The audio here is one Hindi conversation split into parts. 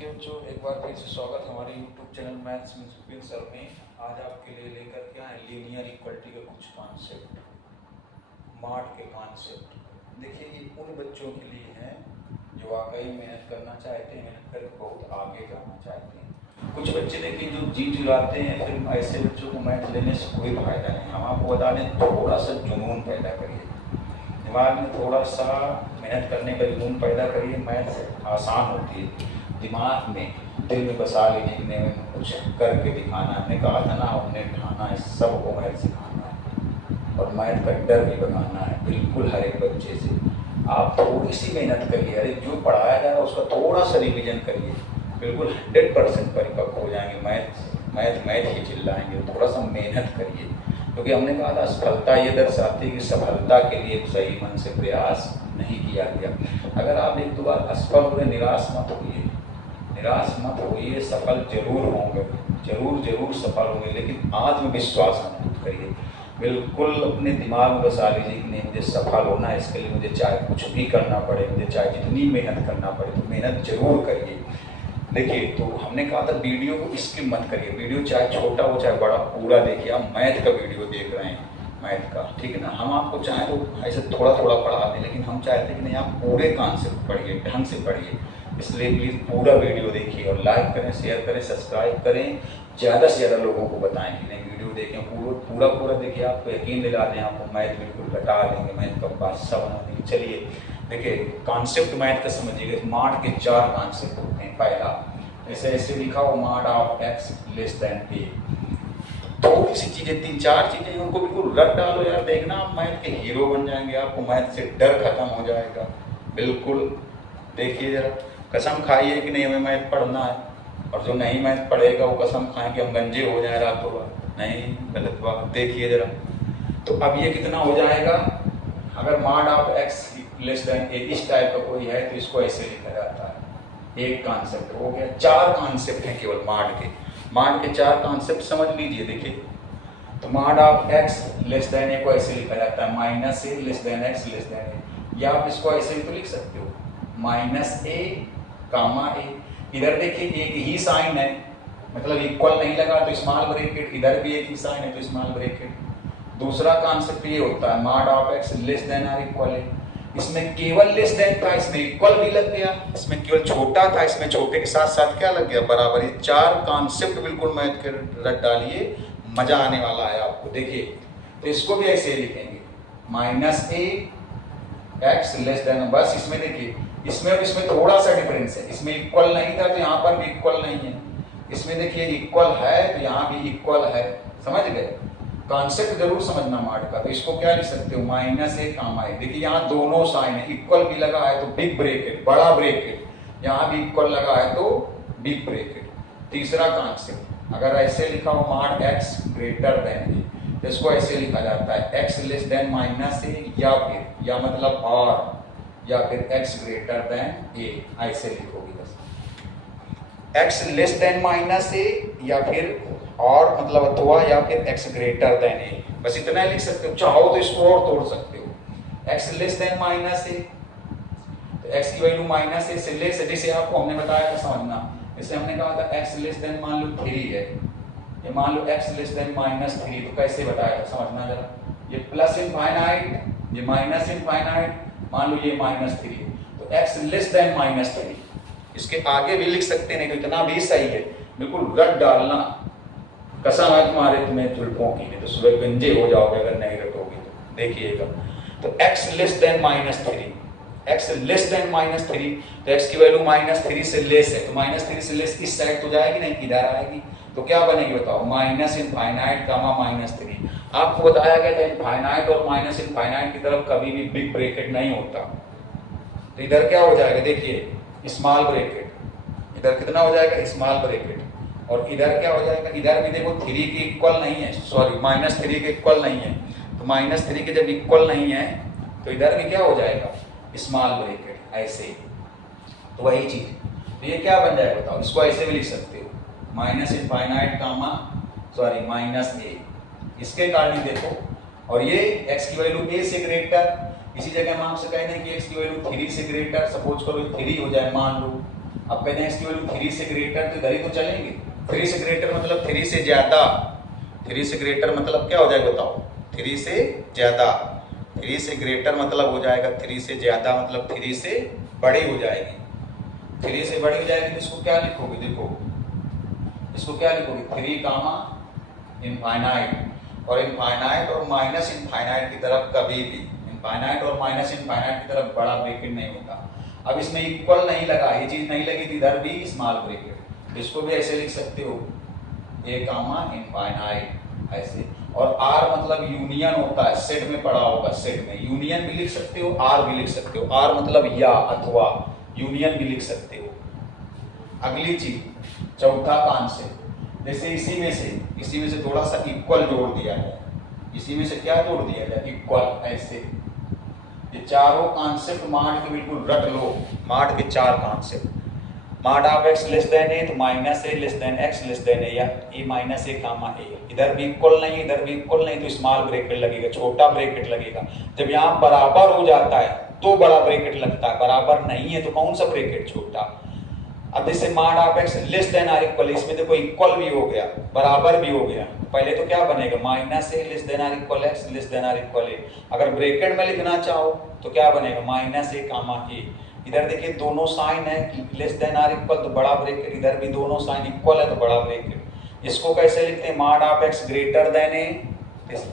ठीक है बच्चों, एक बार फिर से स्वागत हमारे YouTube channel maths with sir में। आज आपके लिए लेकर के आए लीनियर इक्वलिटी के कुछ कॉन्सेप्ट, मार्ट के कॉन्सेप्ट। देखिए, ये उन बच्चों के लिए हैं जो वाकई मेहनत करना चाहते हैं, मेहनत करके बहुत आगे जाना चाहते हैं। कुछ बच्चे देखिए जो जी जुलाते हैं, फिर ऐसे बच्चों को मैथ लेने से कोई फायदा नहीं। हम आपको बता दें, थोड़ा सा जुनून पैदा करिए, दिमाग में थोड़ा सा मेहनत करने का जुनून पैदा करिए। मैथ आसान होती है, दिमाग में दिल में बसा लीजिए में कुछ करके दिखाना। हमने कहा था ना, हमने ठाना है सबको मैथ सिखाना है और मैथ का डर भी बनाना है बिल्कुल हर एक बच्चे से। आप थोड़ी सी मेहनत करिए, अरे जो पढ़ाया जा रहा है उसका थोड़ा सा रिवीजन करिए, बिल्कुल 100% परिपक्व हो जाएंगे। मैथ ही चिल्लाएंगे। थोड़ा सा मेहनत करिए, क्योंकि हमने कहा था सफलता ये दर्शाती है कि सफलता के लिए सही मन से प्रयास नहीं किया गया। अगर आप एक दो बार असफल हुए, निराश मत होइए, निराश मत होइए, सफल जरूर होंगे, जरूर सफल होंगे, लेकिन आत्मविश्वास मजबूत करिए। बिल्कुल अपने दिमाग में बसा लीजिए कि नहीं, मुझे सफल होना है, इसके लिए मुझे चाहे कुछ भी करना पड़े, मुझे चाहे जितनी मेहनत करना पड़े, तो मेहनत जरूर करिए। देखिए, तो हमने कहा था वीडियो को स्किप मत करिए, वीडियो चाहे छोटा हो चाहे बड़ा, पूरा देखिए। आप मैथ का वीडियो देख रहे हैं, मैथ का, ठीक है ना। हम आपको चाहें तो ऐसे थोड़ा थोड़ा पढ़ा दें, लेकिन हम चाहते हैं कि नहीं, आप पूरे कॉन्सेप्ट पढ़िए, ढंग से पढ़िए। इसलिए प्लीज़ पूरा वीडियो देखिए और लाइक करें, शेयर करें, सब्सक्राइब करें, ज़्यादा से ज़्यादा लोगों को बताएं कि नहीं वीडियो देखें, पूरा देखिए। आपको यकीन दिला दें, आपको मैथ बिल्कुल घटा देंगे, मैथ का बादशाह बना देंगे। चलिए देखिए, कॉन्सेप्ट मैथ का समझिएगा। मार्ट के 4 कॉन्सेप्ट होते हैं। पहला, ऐसे लिखा हो mod of x less than a. थोड़ी सी चीज़ें, 3-4 चीज़ें, उनको बिल्कुल रट डालो यार, देखना आप मैथ के हीरो बन जाएंगे। आपको मैथ से डर खत्म हो जाएगा बिल्कुल। देखिए जरा, कसम खाइए कि नहीं हमें मैथ पढ़ना है, और जो नहीं मैथ पढ़ेगा वो कसम खाएं कि हम गंजे हो जाए रातों रात। नहीं, गलत बात। देखिए जरा, तो अब ये कितना हो जाएगा, अगर mod of x less than a इस टाइप का कोई है तो इसको ऐसे लिखा जाता है। एक कॉन्सेप्ट हो गया। 4 कॉन्सेप्ट हैं केवल मार्ट के 4 कॉन्सेप्ट समझ लीजिए। देखिए, तो mod of x less than a को ऐसे लिखा जाता है, minus a less than x less than a. या आप इसको ऐसे भी तो लिख सकते हो, माइनस ए कामा ए। इधर देखिए एक ही साइन है, मतलब इक्वल नहीं लगा तो स्मॉल ब्रैकेट, इधर भी एक ही साइन है तो स्मॉल ब्रैकेट। दूसरा कॉन्सेप्ट ये होता है, mod of x less than or equal है। इसमें केवल लेस देन था, इसमें इक्वल भी लग गया। इसमें केवल छोटा था, इसमें छोटे के साथ साथ क्या लग गया, बराबर। ये 4 कॉन्सेप्ट बिल्कुल मैथ के रट डालिए, मजा आने वाला है आपको। देखिए, तो इसको भी ऐसे लिखेंगे, माइनस ए एक्स लेस देन, बस इसमें देखिए, इसमें थोड़ा सा डिफरेंस है। इसमें इक्वल नहीं था तो यहाँ पर भी इक्वल नहीं है। इसमें देखिए इक्वल है तो यहाँ भी इक्वल है। समझ गए, कॉन्सेप्ट जरूर समझना मार्ट का। तो इसको क्या लिख सकते हो, माइनस ए कामा ए। देखिए यहाँ दोनों साइन है, इक्वल भी लगा है तो बिग ब्रैकेट, बड़ा ब्रैकेट, यहाँ भी इक्वल लगा है तो बिग ब्रैकेट। तीसरा कॉन्सेप्ट, अगर ऐसे लिखा हो mart x greater than a, तो इसको ऐसे लिखा जाता है, x less then minus a, या फिर या मतलब और, या फिर x ग्रेटर देन ए, ऐसे लिखोगे बस। x less then minus a, या फिर और मतलब अथवा, या फिर x ग्रेटर देन ए, बस इतना लिख सकते हो। चाहो तो इसको और तोड़ सकते हो, x लेस देन माइनस ए, तो x की वैल्यू माइनस ए से लेस, जैसे आपको हमने बताया था समझना। जैसे हमने कहा था x लेस देन मान लो 3 है, ये मान लो x लेस देन माइनस 3, तो कैसे बताया था समझना जरा। ये प्लस इनफाइनाइट, ये माइनस इनफाइनाइट, मान लो ये -3, तो x लेस देन -3। इसके आगे भी लिख सकते हैं, नहीं तो इतना भी सही है। बिल्कुल रट डालना, कसम है तुम्हारे तुम्हें जुल्फों की, नहीं तो सुबह गंजे हो जाओगे अगर नहीं रटोगे तो। देखिएगा, तो x less then -3, x less then -3, तो x की वैल्यू -3 से लेस है, तो -3 से लेस इस साइड तो जाएगी नहीं, इधर आएगी। तो क्या बनेगी बताओ, माइनस इनफाइनाइट कामा -3। आपको बताया गया था इनफाइनाइट और माइनस इनफाइनाइट की तरफ कभी भी बिग ब्रैकेट नहीं होता। तो इधर क्या हो जाएगा, देखिए स्मॉल ब्रैकेट, इधर कितना हो जाएगा, स्मॉल ब्रैकेट, और इधर क्या हो जाएगा, इधर भी देखो 3 के इक्वल नहीं है, सॉरी -3 के इक्वल नहीं है। तो -3 के जब इक्वल नहीं है तो इधर भी क्या हो जाएगा, स्मॉल ब्रैकेट, ऐसे। तो वही चीज, तो ये क्या बन जाएगा बताओ, इसको ऐसे भी लिख सकते हो, माइनस इनफाइनाइट कामा सॉरी माइनस ए। इसके कारण देखो, और ये x की वैल्यू a से ग्रेटर, इसी जगह हम आपसे कह दें कि x की वैल्यू 3 से ग्रेटर, सपोज करो 3 हो जाए मान लो, अब कहते हैं इसकी वैल्यू 3 से ग्रेटर, तो इधर ही तो चलेंगे। 3 से ग्रेटर मतलब 3 से ज्यादा, 3 से ग्रेटर मतलब क्या हो जाएगा बताओ? 3 से ज्यादा, 3 से ग्रेटर मतलब हो जाएगा 3 से ज्यादा मतलब 3 से बड़ी हो जाएगी। 3 से बड़ी हो जाएगी तो इसको क्या लिखोगे? देखो इसको क्या लिखोगे? 3 कामा इनफाइनाइट, और इनफाइनाइट और माइनस इनफाइनाइट की तरफ कभी भी, इनफाइनाइट और माइनस इनफाइनाइट की तरफ बड़ा ब्रैकेट नहीं होता। अब इसमें इक्वल नहीं लगा, ये चीज नहीं लगी थी, इधर भी स्मॉल ब्रैकेट, इसको भी ऐसे लिख सकते हो ए कामा इनफाइनाइट ऐसे। और आर मतलब यूनियन होता है, सेट में पड़ा होगा, सेट में यूनियन भी लिख सकते हो, आर भी लिख सकते हो। आर मतलब या अथवा, यूनियन भी लिख सकते हो। अगली चीज, चौथा कॉन्सेप्ट, जैसे इसी में से थोड़ा सा इक्वल जोड़ दिया है, इसी में से क्या जोड़ दिया जाए? इक्वल ऐसे। ये चारों कॉन्सेप्ट मार्ट के बिल्कुल रट लो, मार्ट के 4 concept. Mod of x less than a, तो minus a less than x less than a, या a minus a comma a. इधर भी इक्वल नहीं, इधर भी इक्वल नहीं, तो स्मॉल ब्रैकेट लगेगा, छोटा ब्रैकेट लगेगा। जब यहाँ बराबर हो जाता है तो बड़ा ब्रैकेट लगता है, बराबर नहीं है तो कौन सा ब्रैकेट? छोटा। अब जैसे mod of x less than or equal, इसमें देखो इक्वल भी हो गया, बराबर भी हो गया। पहले तो क्या बनेगा? Minus a less than or equal x less than or equal a. अगर ब्रैकेट में लिखना चाहो तो क्या बनेगा? Minus a comma a. इधर देखिए दोनों साइन है, लेस देन आर इक्वल तो बड़ा ब्रैकेट, इधर भी दोनों साइन इक्वल है तो बड़ा ब्रैकेट। इसको कैसे लिखते हैं? Mod of x greater than a,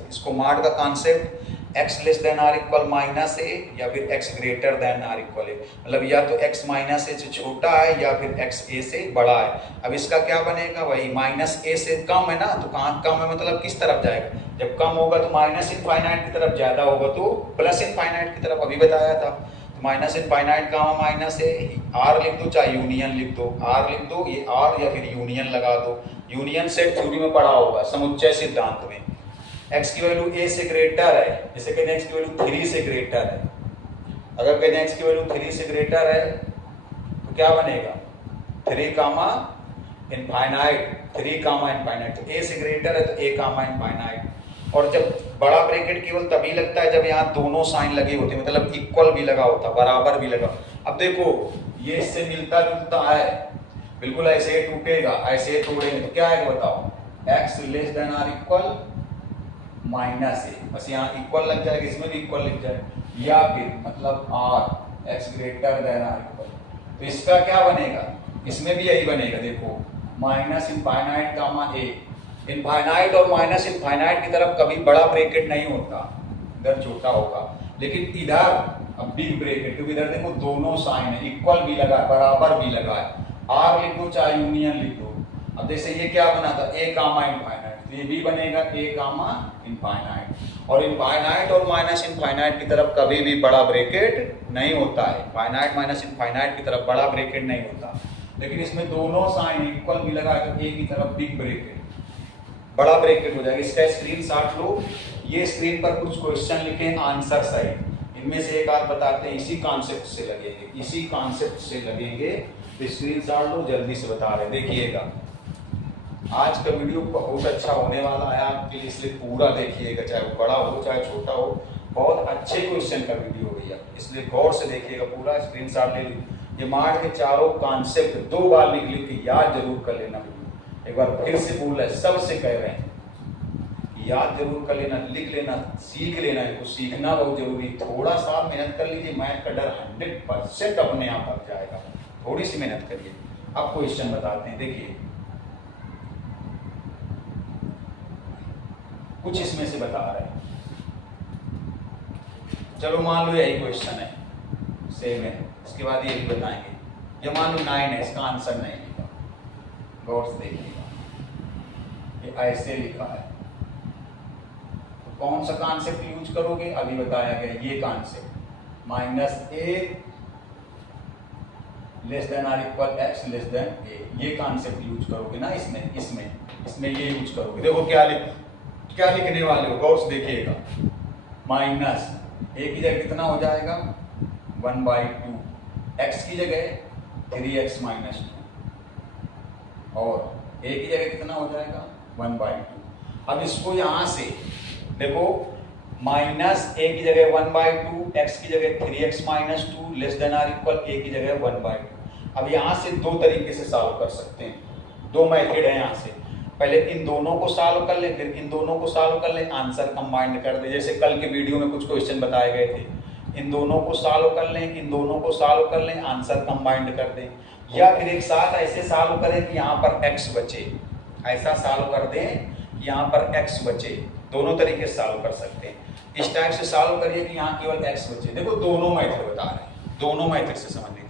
इसको मार्ट का concept x less than or equal minus a, या फिर x greater than or equal a, मतलब या तो x माइनस ए से छोटा है या फिर x a से बड़ा है। अब इसका क्या बनेगा? वही माइनस ए से कम है ना, तो कहाँ कम है मतलब किस तरफ जाएगा? जब कम होगा तो माइनस इनफाइनाइट की तरफ, ज्यादा होगा तो प्लस इनफाइनाइट की तरफ, अभी बताया था। तो माइनस इनफाइनाइट का माइनस ए, आर लिख दो चाहे यूनियन लिख दो, आर लिख दो, ये आर या फिर यूनियन लगा दो। यूनियन सेट थ्योरी में पढ़ा होगा, समुच्चय सिद्धांत में। x की वैल्यू a से ग्रेटर है, जैसे कहते हैं x की वैल्यू 3 से ग्रेटर है। अगर कहते हैं x की वैल्यू 3 से ग्रेटर है तो क्या बनेगा? 3 कामा इनफाइनाइट, 3 कामा इनफाइनाइट। तो a से ग्रेटर है तो a कामा इनफाइनाइट। और जब बड़ा ब्रैकेट केवल तभी लगता है जब यहाँ दोनों साइन लगे होते हैं, मतलब इक्वल भी लगा होता, बराबर भी लगा। अब देखो ये इससे मिलता जुलता है, बिल्कुल ऐसे टूटेगा, ऐसे तोड़ेंगे तो क्या आएगा बताओ? x less than or equal minus a, बस यहाँ इक्वल लग जाएगा, इसमें भी इक्वल लग जाए, या फिर मतलब or x greater than or equal. तो इसका क्या बनेगा? इसमें भी यही बनेगा, देखो minus infinite comma a. Infinite और माइनस इनफाइनाइट की तरफ कभी बड़ा ब्रैकेट नहीं होता, इधर छोटा होगा, लेकिन इधर अब बिग ब्रैकेट, क्योंकि इधर देखो दोनों साइन है, इक्वल भी लगा है, बराबर भी लगा है। आर लिख दो चाहे यूनियन लिख दो। अब जैसे ये क्या बना था? ए कामा इनफाइनाइट, तो ये भी बनेगा ए कामा इनफाइनाइट। और इनफाइनाइट और माइनस इनफाइनाइट की तरफ कभी भी बड़ा ब्रैकेट नहीं होता है, फाइनाइट माइनस इनफाइनाइट की तरफ बड़ा ब्रैकेट नहीं होता। लेकिन इसमें दोनों साइन इक्वल भी लगा तो ए की तरफ बिग ब्रैकेट, बड़ा ब्रैकेट हो जाएगा। इसका स्क्रीनशॉट लो, ये स्क्रीन पर कुछ क्वेश्चन लिखे आंसर सही, इनमें से एक आध बताते हैं, इसी कॉन्सेप्ट से लगेंगे, इसी कॉन्सेप्ट से लगेंगे। तो स्क्रीनशॉट लो, जल्दी से बता रहे, देखिएगा। आज का वीडियो बहुत अच्छा होने वाला है आपके लिए, इसलिए पूरा देखिएगा, चाहे वो बड़ा हो चाहे छोटा हो। बहुत अच्छे क्वेश्चन का वीडियो भैया, इसलिए गौर से देखिएगा, पूरा स्क्रीनशॉट ले लीजिए। ये मार्ट के चारों कॉन्सेप्ट 2 बार लिख ली, याद जरूर कर लेना। एक बार फिर से बोल रहे, सबसे कह रहे हैं याद जरूर कर लेना, लिख लेना, सीख लेना। इनको सीखना बहुत जरूरी, थोड़ा सा मेहनत कर लीजिए, मैथ का डर 100% अपने आप लग जाएगा। थोड़ी सी मेहनत करिए। अब क्वेश्चन बताते हैं, देखिए कुछ इसमें से बता रहे हैं। चलो मान लो यही क्वेश्चन है, सेम है, इसके बाद ये भी बताएंगे। ये मान लो 9 है, इसका आंसर नहीं लिखा, गौर से देखिएगा, ये ऐसे लिखा है। तो कौन सा कॉन्सेप्ट यूज करोगे? अभी बताया गया ये concept, minus a less than or equal x less than a, ये कॉन्सेप्ट यूज करोगे ना। इसमें ये यूज करोगे। देखो क्या लिखने वाले हो, गौर से देखिएगा। माइनस ए की जगह कितना हो जाएगा? 1/2, एक्स की जगह 3x माइनस 2, और ए की जगह कितना हो जाएगा? 1/2। अब इसको यहां से देखो, माइनस ए की जगह 1/2, एक्स की जगह 3x minus 2 less than or equal a की जगह 1/2। अब यहाँ से दो तरीके से सॉल्व कर सकते हैं, दो मेथड है यहाँ से। पहले इन दोनों को सॉल्व कर ले, फिर इन दोनों को सॉल्व कर ले, आंसर कंबाइंड कर दे। जैसे कल के वीडियो में कुछ क्वेश्चन बताए गए थे, इन दोनों को सॉल्व कर लें, इन दोनों को सॉल्व कर लें, आंसर कंबाइंड कर दें। या फिर एक साथ ऐसे सॉल्व करें कि यहाँ पर x बचे, ऐसा सॉल्व कर दें कि यहाँ पर x बचे। दोनों तरीके से सॉल्व कर सकते हैं। इस टाइप से सॉल्व करिए कि यहाँ केवल x बचे। देखो दोनों मेथड बता रहे हैं, दोनों मेथड से समझ लीजिए।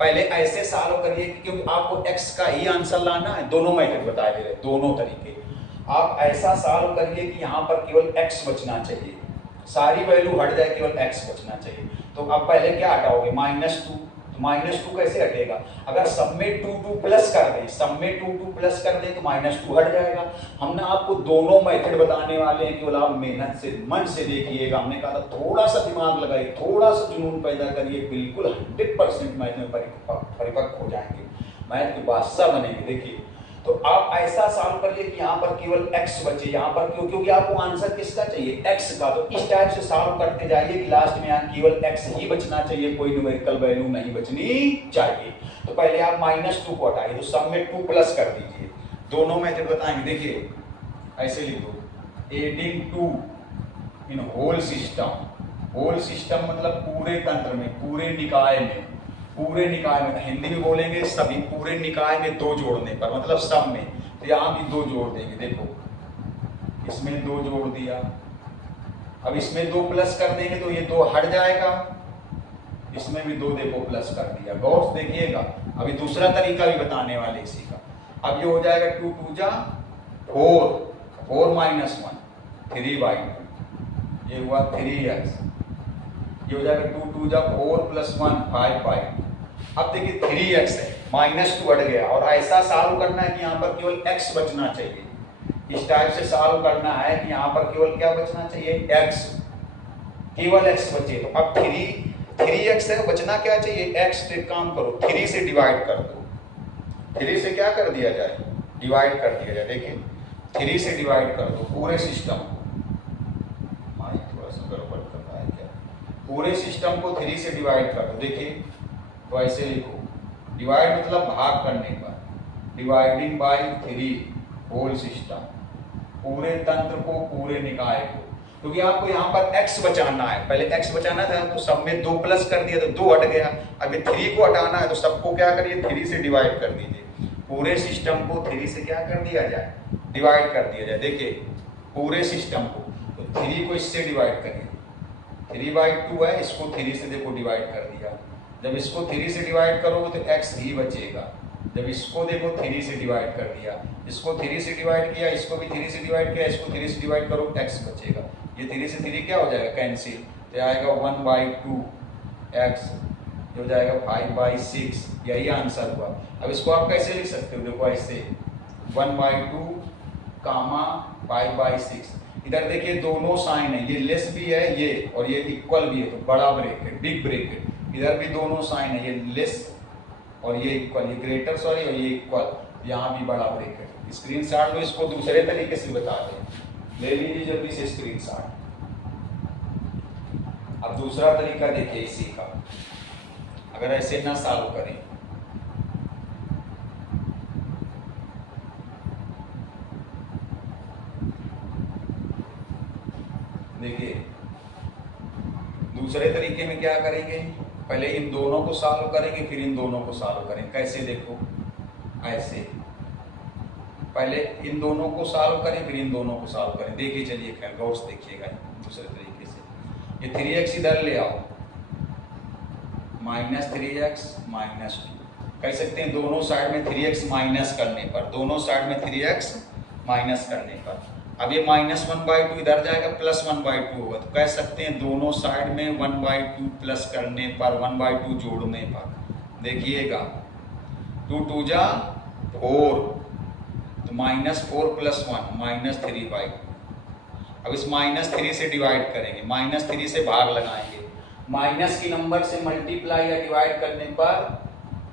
पहले ऐसे सॉल्व करिए क्योंकि आपको x का ही आंसर लाना है। दोनों मेथड बताए दे रहे, दोनों तरीके। आप ऐसा सॉल्व करिए कि यहाँ पर केवल x बचना चाहिए, सारी वैल्यू हट जाए, केवल x बचना चाहिए। तो अब पहले क्या हटाओगे, -2। तो -2 कैसे हटेगा, अगर सब में 2 प्लस कर दें, सब में 2 प्लस कर दें तो -2 हट जाएगा। हमने आपको दोनों मेथड बताने वाले हैं, केवल आप मेहनत से मन से देखिएगा। हमने कहा था थोड़ा सा दिमाग लगाइए, थोड़ा सा जुनून पैदा करिए, बिल्कुल 100% मैथ में परिपक्व हो जाएंगे, मैथ के बादशाह बनेंगे। देखिए तो आप ऐसा सॉल्व करिए कि यहाँ पर केवल x बचे, यहाँ पर क्योंकि आपको आंसर किसका चाहिए, x का। तो इस टाइप से सॉल्व करते जाइए कि लास्ट में यहाँ केवल x ही बचना चाहिए, कोई न्यूमेरिकल वैल्यू नहीं बचनी चाहिए। तो पहले आप -2 को हटाइए, तो सब में 2 प्लस कर दीजिए। दोनों मेथड बताएंगे, देखिए ऐसे लिख दो, adding 2 in whole system. Whole system मतलब पूरे तंत्र में, पूरे निकाय में, पूरे निकाय में हिंदी में बोलेंगे सभी, पूरे निकाय में 2 जोड़ने पर, मतलब सब में। तो यहाँ भी 2 जोड़ देंगे, देखो इसमें 2 जोड़ दिया, अब इसमें 2 प्लस कर देंगे तो ये 2 हट जाएगा, इसमें भी 2 देखो प्लस कर दिया। गौर से देखिएगा, अभी दूसरा तरीका भी बताने वाले इसी का। अब ये हो जाएगा 2 2 जा 4, 4 -1 3/2, ये हुआ 3x। ये हो जाएगा 2 2 जा 4 + 1 5/5। अब देखिए 3x है, -2 हट गया। और ऐसा सॉल्व करना है कि यहाँ पर केवल x बचना चाहिए। इस टाइप से सॉल्व करना है कि यहाँ पर केवल क्या बचना चाहिए, x, केवल x बचे। तो अब 3x है, बचना क्या चाहिए, x। तो एक काम करो, 3 से डिवाइड कर दो। 3 से क्या कर दिया जाए, डिवाइड कर दिया जाए। देखिए 3 से डिवाइड कर दो पूरे सिस्टम को। थोड़ा सा गड़बड़ कर रहा है क्या, पूरे सिस्टम को 3 से डिवाइड कर दो। देखिए तो ऐसे लिखो, डिवाइड मतलब भाग करने पर, डिवाइडिंग बाय 3 होल सिस्टम, पूरे तंत्र को, पूरे निकाय को। क्योंकि आपको यहाँ पर x बचाना है, पहले x बचाना था तो सब में 2 प्लस कर दिया तो 2 हट गया। अब 3 को हटाना है तो सबको क्या करिए, 3 से डिवाइड कर दीजिए। पूरे सिस्टम को 3 से क्या कर दिया जाए, डिवाइड कर दिया जाए। देखिए पूरे सिस्टम को, तो 3 को इससे डिवाइड करिए, 3/2 है, इसको 3 से देखो डिवाइड कर दिया। जब इसको 3 से डिवाइड करोगे तो x ही बचेगा। जब इसको देखो 3 से डिवाइड कर दिया, इसको 3 से डिवाइड किया, इसको भी 3 से डिवाइड किया, इसको 3 से डिवाइड करो, x बचेगा। ये 3 से 3 क्या हो जाएगा, कैंसिल, तो आएगा 1/2 x, जो जाएगा 5/6। यही आंसर हुआ। अब इसको आप कैसे लिख सकते हो, देखो ऐसे 1/2 कामा 5/6। इधर देखिए दोनों साइन है, ये लेस भी है ये, और ये इक्वल भी है, तो बड़ा ब्रैकेट, बिग ब्रैकेट। इधर भी दोनों साइन है, ये लेस और ये इक्वल, ये ग्रेटर सॉरी और ये इक्वल, यहाँ भी बड़ा ब्रैकेट। स्क्रीनशॉट लो, इसको दूसरे तरीके से बता दें, ले लीजिए जल्दी से स्क्रीनशॉट। अब दूसरा तरीका देखिए इसी का, अगर ऐसे ना सॉल्व करें, देखिए दूसरे तरीके में क्या करेंगे, पहले इन दोनों को सॉल्व करेंगे, फिर इन दोनों को सॉल्व करेंगे। कैसे, देखो ऐसे, पहले इन दोनों को सॉल्व करें, फिर इन दोनों को सॉल्व करें। देखिए चलिए खैर गौर से देखिएगा दूसरे तरीके से। ये 3x इधर ले आओ, -3x -2, कह सकते हैं दोनों साइड में 3x माइनस करने पर, दोनों साइड में 3x माइनस करने पर। अब ये -1/2 इधर जाएगा, +1/2 होगा, तो कह सकते हैं दोनों साइड में 1/2 प्लस करने पर, 1/2 जोड़ने पर। देखिएगा 2 2 जा 4, तो -4 + 1 -3/2। अब इस -3 से डिवाइड करेंगे, -3 से भाग लगाएंगे। माइनस की नंबर से मल्टीप्लाई या डिवाइड करने पर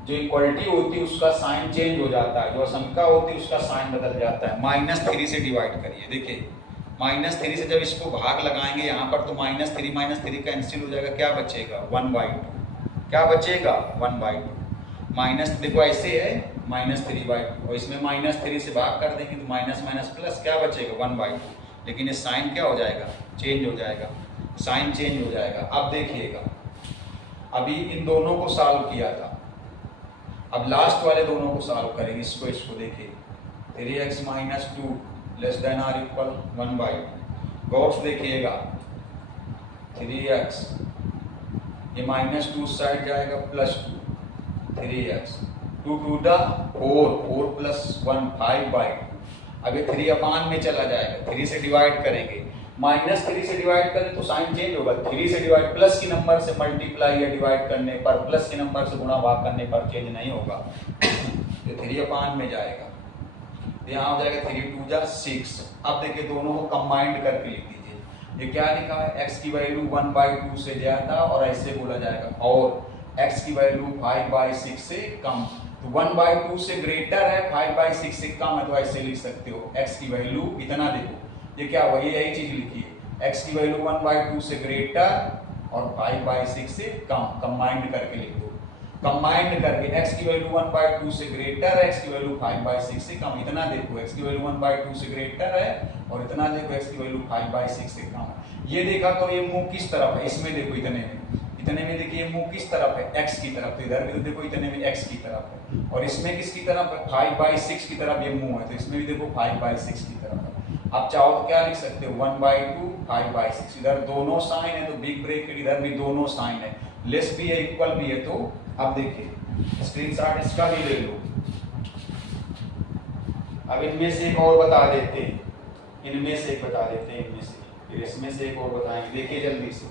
जो इक्वलिटी होती है उसका साइन चेंज हो जाता है, जो असंख्या होती है उसका साइन बदल जाता है। -3 से डिवाइड करिए, देखिए -3 से जब इसको भाग लगाएंगे यहाँ पर, तो -3 कैंसिल हो जाएगा, क्या बचेगा 1/2, क्या बचेगा 1/2। माइनस, देखो ऐसे है -3/2 और इसमें -3 से भाग कर देंगे तो माइनस माइनस प्लस क्या बचेगा 1/2, लेकिन ये साइन क्या हो जाएगा, चेंज हो जाएगा, साइन चेंज हो जाएगा। अब देखिएगा, अभी इन दोनों को सॉल्व किया था, अब लास्ट वाले दोनों को सॉल्व करेंगे। इसको देखिए 3x - 2 < ≤ 1/2। गौर से देखिएगा 3x, ये -2 साइड जाएगा +2, 3x 2 2 4 + 1 5/2। अब ये 3 में चला जाएगा, 3 से डिवाइड करेंगे, -3 से डिवाइड करें तो साइन चेंज होगा, 3 से डिवाइड प्लस के नंबर से मल्टीप्लाई या डिवाइड करने पर, प्लस के नंबर से गुणा भाग करने पर चेंज नहीं होगा। तो 3 में जाएगा, तो यहाँ हो जाएगा 3 2 6। अब देखिए दोनों को कंबाइंड करके लिख दीजिए। ये क्या लिखा है, x की वैल्यू 1/2 से ज्यादा और ऐसे बोला जाएगा, और x की वैल्यू 5/6 से कम। तो 1/2 से ग्रेटर है, 5/6 से कम है, तो ऐसे लिख सकते हो x की वैल्यू इतना। देखो ये क्या वही यही चीज लिखी है, x की वैल्यू 1/2 से ग्रेटर और 5/6 से कम, कंबाइंड करके लिख दो। कंबाइंड करके x की वैल्यू 1/2 से ग्रेटर, x की वैल्यू 5/6 से कम, इतना देखो x की वैल्यू 1/2 से ग्रेटर है और इतना देखो x की वैल्यू 5/6 से कम है। ये देखा तो ये मुंह किस तरफ है, इसमें देखो इतने में देखिए मुंह किस तरफ है, x की तरफ, तो इधर भी तो देखो इतने में x की तरफ है, और इसमें किसकी तरफ है 5/6 की तरफ ये मुंह है, तो इसमें भी देखो 5/6 की तरफ है। आप चाहो तो क्या लिख सकते हो 1/2 5/6, इधर दोनों साइन है तो बिग ब्रैकेट, इधर भी दोनों साइन है, लेस भी है इक्वल भी है। तो अब देखिए स्क्रीनशॉट इसका भी ले लो। अब इनमें से एक और बता देते हैं, इनमें से एक बता देते हैं, इनमें से फिर इसमें से एक और बताएंगे, देखिए जल्दी से।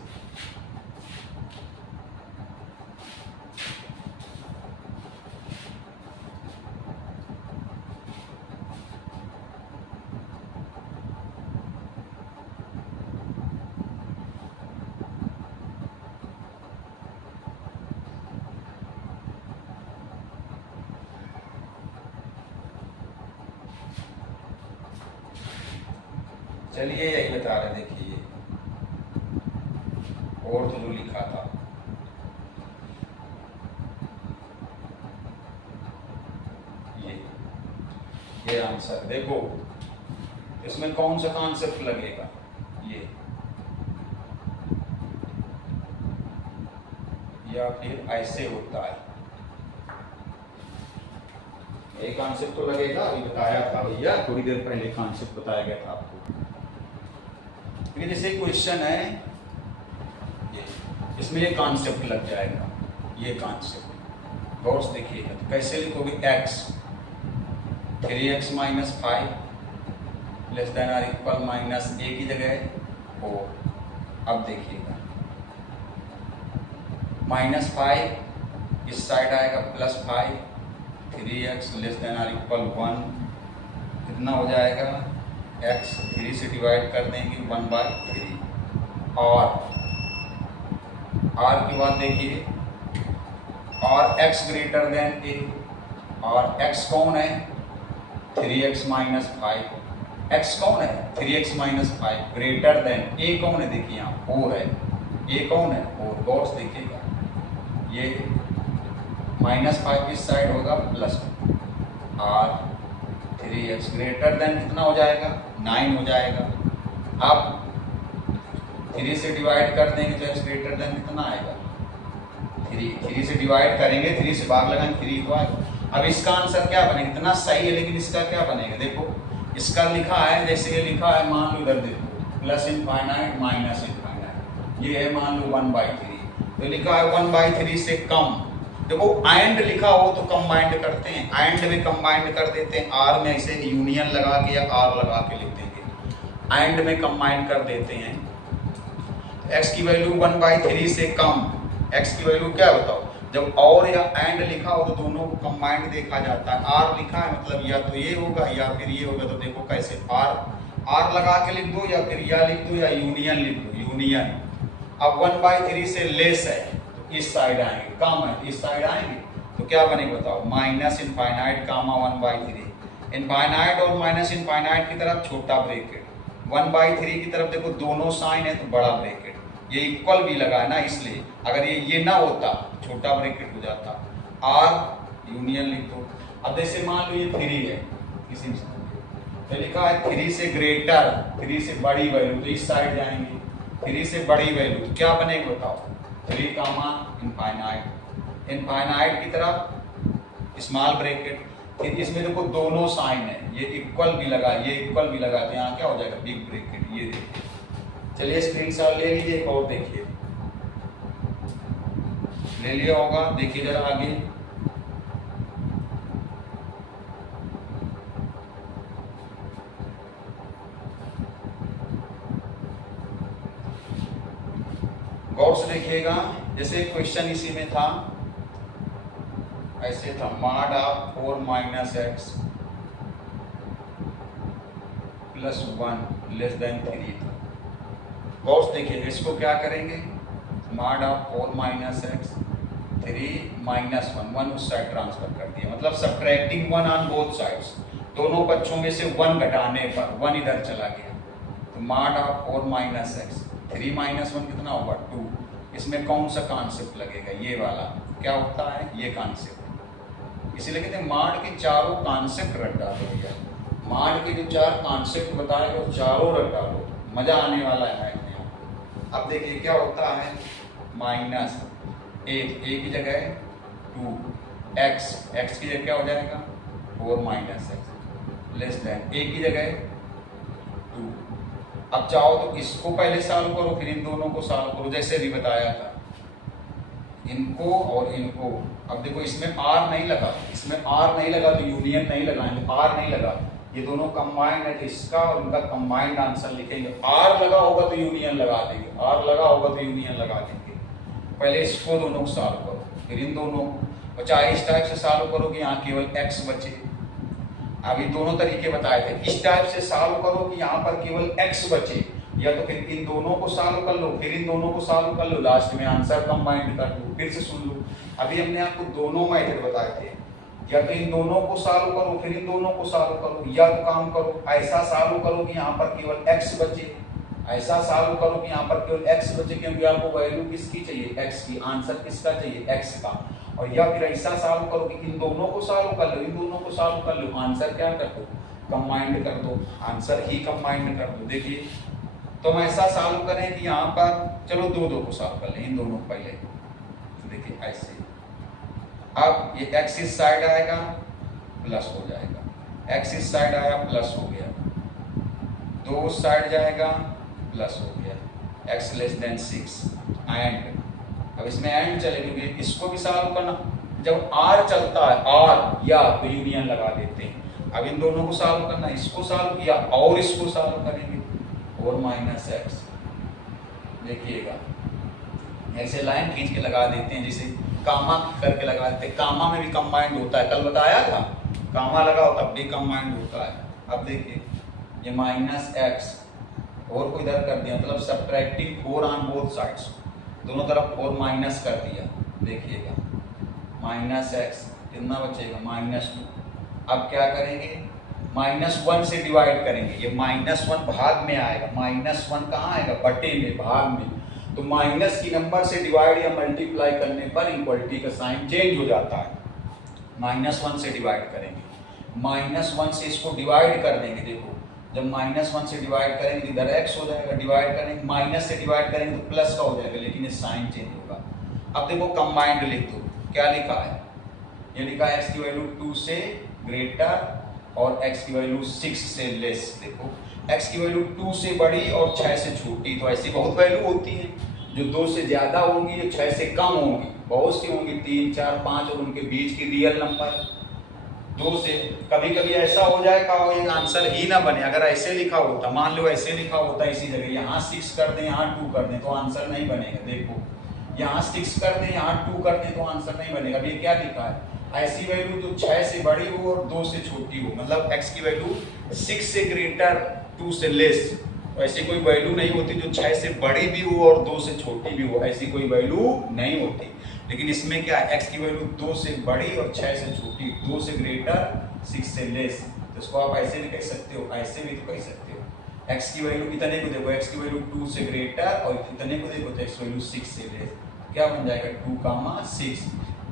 चलिए यही बता रहे, देखिए और तो जो लिखा था, ये आंसर देखो, इसमें कौन सा कॉन्सेप्ट लगेगा, ये या फिर ऐसे होता है, एक कॉन्सेप्ट तो लगेगा। अभी बताया था भैया, थोड़ी देर पहले कॉन्सेप्ट बताया गया था आपको। जैसे क्वेश्चन है ये, इसमें ये कॉन्सेप्ट लग जाएगा, ये कॉन्सेप्ट गौर से देखिएगा। तो कैसे लिखोगे, x 3x - 5 < ≤ -a की जगह 4। अब देखिएगा -5 इस साइड आएगा +5, 3x < ≤ 1, कितना हो जाएगा, x 3 से डिवाइड कर देंगे 1/3, और r के बाद देखिए, और x ग्रेटर देन a, और x कौन है 3x - 5, x कौन है 3x - 5 ग्रेटर देन a कौन है, देखिए यहाँ 4 है, a कौन है 4। गौर से देखिएगा, ये -5 इस साइड होगा प्लस, और 3x ग्रेटर देन कितना हो जाएगा 9 हो जाएगा। अब 3 से डिवाइड कर देंगे तो x ग्रेटर देन कितना आएगा 3 से डिवाइड करेंगे, 3 से भाग लगाएंगे 3 तो आएगा। अब इसका आंसर क्या बनेगा, इतना सही है, लेकिन इसका क्या बनेगा, देखो इसका लिखा है, जैसे ये लिखा है, मान लो इधर देखो +∞ - ये है मान लो 1/3, तो लिखा है 1/3 से कम। देखो एंड लिखा हो तो कंबाइंड करते हैं, एंड में कंबाइंड कर देते हैं, आर में ऐसे यूनियन लगा के या आर लगा के लिख देंगे, एंड में कंबाइंड कर देते हैं। x की वैल्यू 1/3 से कम, x की वैल्यू क्या बताओ, जब और या एंड लिखा हो तो दोनों को कंबाइंड देखा जाता है। आर लिखा है मतलब या तो ये होगा या फिर ये होगा, तो देखो कैसे आर लगा के लिख दो, या फिर या लिख दो, या यूनियन लिख दो, यूनियन। अब 1/3 से लेस है तो इस साइड आएंगे, कम है तो इस साइड आएंगे, तो क्या बनेगा बताओ, -∞, 1/3, इनफाइनाइट और -∞ की तरफ छोटा ब्रैकेट, 1/3 की तरफ देखो दोनों साइन है तो बड़ा ब्रैकेट, ये इक्वल भी लगा है ना, इसलिए अगर ये ना होता छोटा ब्रैकेट हो जाता, r यूनियन लिख दो। अब जैसे मान लो ये 3 है, किसी तो लिखा है 3 से ग्रेटर, 3 से बड़ी वैल्यू, तो इस साइड जाएंगे। 3 से बड़ी वैल्यू तो क्या बनेगा बताओ, 3 कामा इनफाइनाइट, इनफाइनाइट की तरफ स्मॉल ब्रैकेट। फिर इसमें देखो दोनों साइन है, ये इक्वल भी लगा, ये इक्वल भी लगा, तो यहाँ क्या हो जाएगा बिग ब्रैकेट। ये देखिए, चलिए स्क्रीनशॉट ले लीजिए, एक और देखिए, ले लिया होगा, देखिए जरा आगे। गौर से देखिएगा, जैसे क्वेश्चन इसी में था, ऐसे था mod of 4 minus x plus 1 less than 3 था। गौर से देखिए, इसको क्या करेंगे, mod of 4 minus x 3 minus 1 उस साइड ट्रांसफर कर दिया, मतलब सब्ट्रैक्टिंग 1 ऑन बोथ साइड्स, दोनों पक्षों में से 1 घटाने पर 1 इधर चला गया, तो mod of 4 minus x 3 minus 1 कितना होगा 2। इसमें कौन सा कॉन्सेप्ट लगेगा, ये वाला क्या होता है, ये कॉन्सेप्ट। इसीलिए कहते हैं मॉड के चारों कॉन्सेप्ट रट डालो भैया, मॉड के जो 4 कॉन्सेप्ट बताए वो चारों रट डालो, मजा आने वाला है। अब देखिए क्या होता है, माइनस ए की जगह 2 एक्स की जगह क्या हो जाएगा 4 माइनस एक्स लेस देन ए की जगह 2। अब चाहो तो इसको पहले सॉल्व करो, फिर इन दोनों को सॉल्व करो, जैसे भी बताया था, इनको और इनको। अब देखो इसमें आर नहीं लगा, इसमें आर नहीं लगा तो यूनियन नहीं लगाएंगे, आर नहीं लगा, ये दोनों कंबाइंड है, तो इसका और उनका कंबाइंड आंसर लिखेंगे। आर लगा होगा तो यूनियन लगा देंगे, आर लगा होगा तो यूनियन लगा देंगे। पहले इसको दोनों को सॉल्व करो, फिर इन दोनों को, चाहे इस टाइप से सॉल्व करो कि यहाँ केवल एक्स बचे। अभी दोनों तरीके बताए थे, इस टाइप से सॉल्व करो कि यहाँ पर केवल x बचे, या तो फिर इन दोनों को सॉल्व कर लो, फिर इन दोनों को सॉल्व कर लो, लास्ट में आंसर कंबाइंड कर लो। फिर से सुन लो, अभी हमने आपको दोनों मेथड बताए थे, या तो इन दोनों को सॉल्व करो, फिर इन दोनों को सॉल्व करो, या तो काम करो ऐसा सॉल्व करो कि यहाँ पर केवल x बचे, ऐसा सॉल्व करो कि यहाँ पर केवल x बचे, क्योंकि आपको वैल्यू किसकी चाहिए, x की, आंसर किसका चाहिए, x का। और या फिर ऐसा सॉल्व करो कि इन दोनों को सॉल्व कर लो, इन दोनों को सॉल्व कर लो, आंसर क्या कर दो, कंबाइंड कर दो, आंसर ही कंबाइंड कर दो। देखिए तो हम ऐसा सॉल्व करें कि यहाँ पर चलो दो को सॉल्व कर लें, इन दोनों को पहले, तो देखिए ऐसे, अब ये x इस साइड आएगा प्लस हो जाएगा, x इस साइड आया प्लस हो गया, 2 उस साइड जाएगा प्लस हो गया, x लेस देन 6 एंड, अब इसमें एंड चलेंगे, इसको भी सॉल्व करना, जब r चलता है r या तो यूनियन लगा देते हैं। अब इन दोनों को सॉल्व करना, इसको सॉल्व किया और इसको सॉल्व करेंगे, 4 माइनस एक्स, देखिएगा ऐसे लाइन खींच के लगा देते हैं, जैसे कामा करके लगा देते हैं, कामा में भी कंबाइंड होता है, कल बताया था, कामा लगाओ तब भी कंबाइंड होता है। अब देखिए ये माइनस एक्स और को इधर कर दिया, मतलब सब्ट्रैक्टिंग 4 ऑन बोथ साइड्स, दोनों तरफ 4 माइनस कर दिया, देखिएगा माइनस एक्स कितना बचेगा -2। अब क्या करेंगे, -1 से डिवाइड करेंगे, ये -1 भाग में आएगा, -1 कहाँ आएगा, बटे में, भाग में, तो माइनस की नंबर से डिवाइड या मल्टीप्लाई करने पर इक्वलिटी का साइन चेंज हो जाता है। -1 से डिवाइड करेंगे, -1 से इसको डिवाइड कर देंगे, देखो जब -1 से डिवाइड करेंगे इधर x हो जाएगा, डिवाइड करेंगे, माइनस से डिवाइड करेंगे तो प्लस का हो जाएगा, लेकिन ये साइन चेंज होगा। अब देखो कंबाइंड लिख दो, क्या लिखा है, ये लिखा है x की वैल्यू 2 से ग्रेटर और x की वैल्यू 6 से लेस। देखो x की वैल्यू 2 से बड़ी और 6 से छोटी, तो ऐसी बहुत वैल्यू होती है, जो 2 से ज्यादा होंगी, जो 6 से कम होंगी, बहुत सी होंगी, 3, 4, 5 और उनके बीच की रियल नंबर 2 से। कभी कभी ऐसा हो जाएगा एक आंसर ही ना बने, अगर ऐसे लिखा होता, मान लो ऐसे लिखा होता इसी जगह, यहाँ 6 कर दें यहाँ 2 कर दें तो आंसर नहीं बनेगा। देखो यहाँ 6 कर दें यहाँ 2 कर दें तो आंसर नहीं बनेगा। अभी क्या लिखा है, ऐसी वैल्यू जो 6 से बड़ी हो और 2 से छोटी हो, मतलब x की वैल्यू 6 से ग्रेटर 2 से लेस, तो ऐसी कोई वैल्यू नहीं होती जो 6 से बड़ी भी हो और 2 से छोटी भी हो, ऐसी कोई वैल्यू नहीं होती। लेकिन इसमें क्या है, x की वैल्यू 2 से बड़ी और 6 से छोटी, 2 से ग्रेटर 6 से लेस, तो इसको आप ऐसे भी कह सकते हो, ऐसे भी तो कह सकते हो। x की वैल्यू कितने को देखो, x की वैल्यू 2 से ग्रेटर और कितने को देखो तो x वैल्यू 6 से लेस, क्या बन जाएगा 2,6।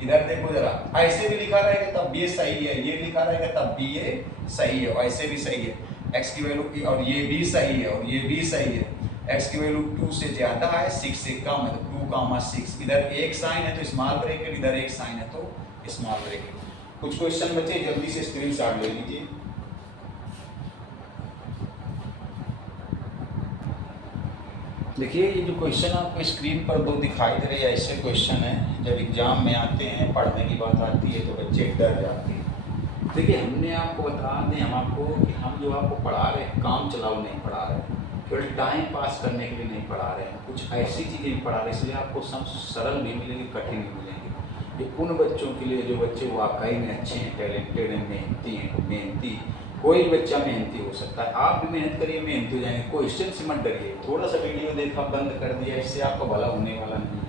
इधर देखो जरा, ऐसे भी लिखा रहेगा तब भी ये सही है, ये लिखा रहेगा तब भी ये सही है, और ऐसे भी सही है। x की वैल्यू की, और ये भी सही है और ये भी सही है। x की वैल्यू 2 से ज्यादा है, 6 से कम है, तो 2,6। इधर एक साइन है तो स्मॉल ब्रैकेट, इधर एक साइन है तो स्मॉल ब्रैकेट। कुछ क्वेश्चन बचे, जल्दी से स्क्रीनशॉट ले लीजिए। देखिए ये जो क्वेश्चन आपको स्क्रीन पर दो दिखाई दे रहे हैं, ऐसे क्वेश्चन हैं जब एग्जाम में आते हैं, पढ़ने की बात आती है तो बच्चे डर जाते हैं। देखिए हमने आपको बता दें, हम आपको कि हम जो आपको पढ़ा रहे हैं काम चलाओ नहीं पढ़ा रहे हैं, केवल टाइम पास करने के लिए नहीं पढ़ा रहे हैं, कुछ ऐसी चीज़ें भी पढ़ा रहे हैं, इसलिए आपको सब सरल भी मिलेंगे, कठिन भी मिलेंगे। ये उन बच्चों के लिए जो बच्चे वाकई में अच्छे हैं, टैलेंटेड हैं, मेहनती। कोई बच्चा मेहनती हो सकता है, आप भी मेहनत करिए, मेहनती हो जाएंगे। क्वेश्चन से मत डरिए, थोड़ा सा वीडियो देखा बंद कर दिया, इससे आपका भला होने वाला नहीं है।